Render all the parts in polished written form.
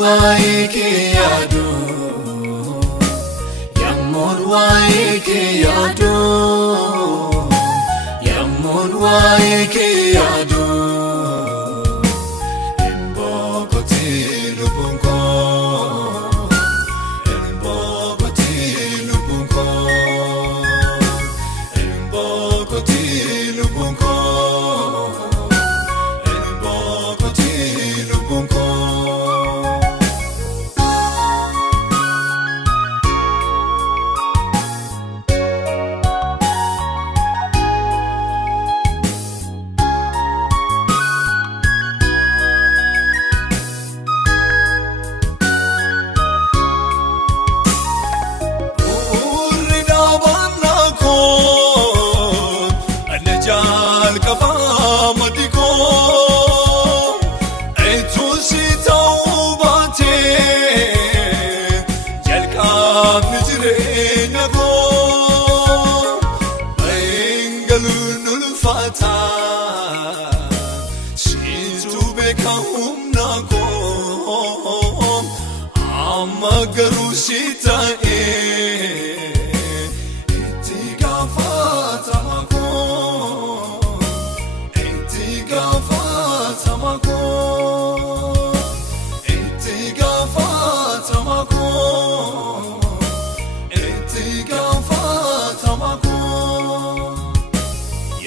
waike yadu, yamun waike yadu, yamun waike yadu. Embokoti lubunko, embokoti lubunko, embokoti lubunko, embokoti lubunko.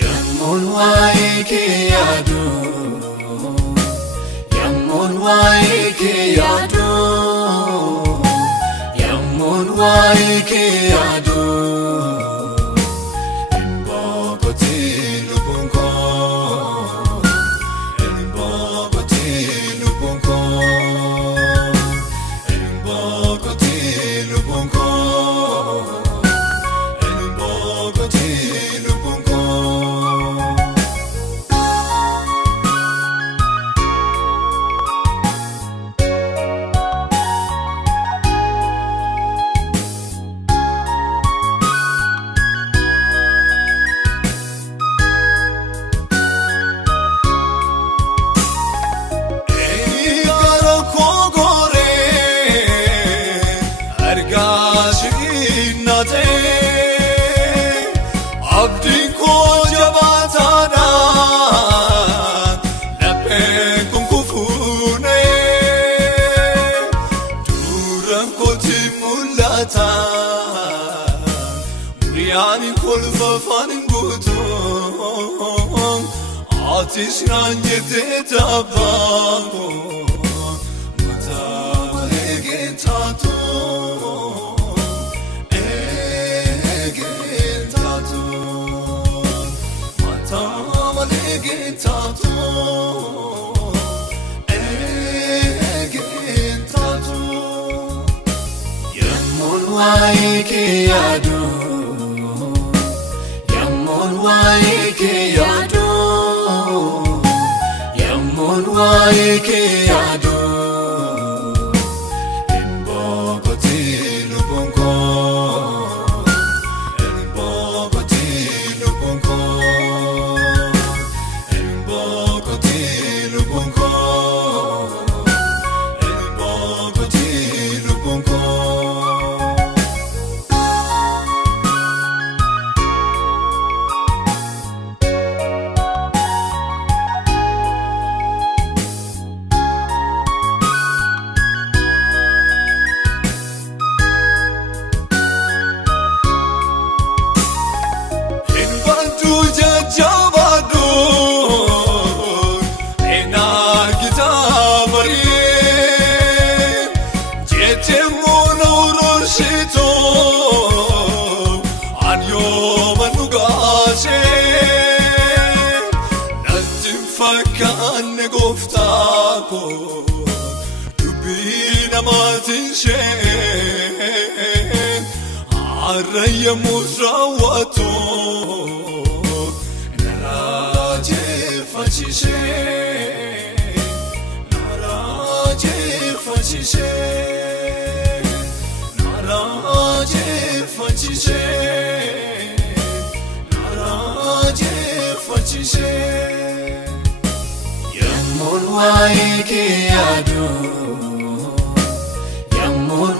Yamun waike yadu, yamun waike yadu, yamun waike yadu. Embokoti lubunko, embokoti lubunko, embokoti lubunko, embokoti lubunko. Tishranyete tabango, matamege tato, ege tato, matamege tato, ege tato. Yamun waike yadu, yamun waike yadu, yamun waike yadu. Embokoti lubunko, embokoti lubunko, embokoti lubunko, embokoti lubunko. Araya muzawato naraje fachishe, naraje fachishe, naraje fachishe, naraje fachishe. Yamun waike yadu,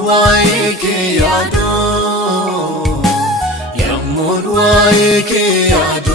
waike yado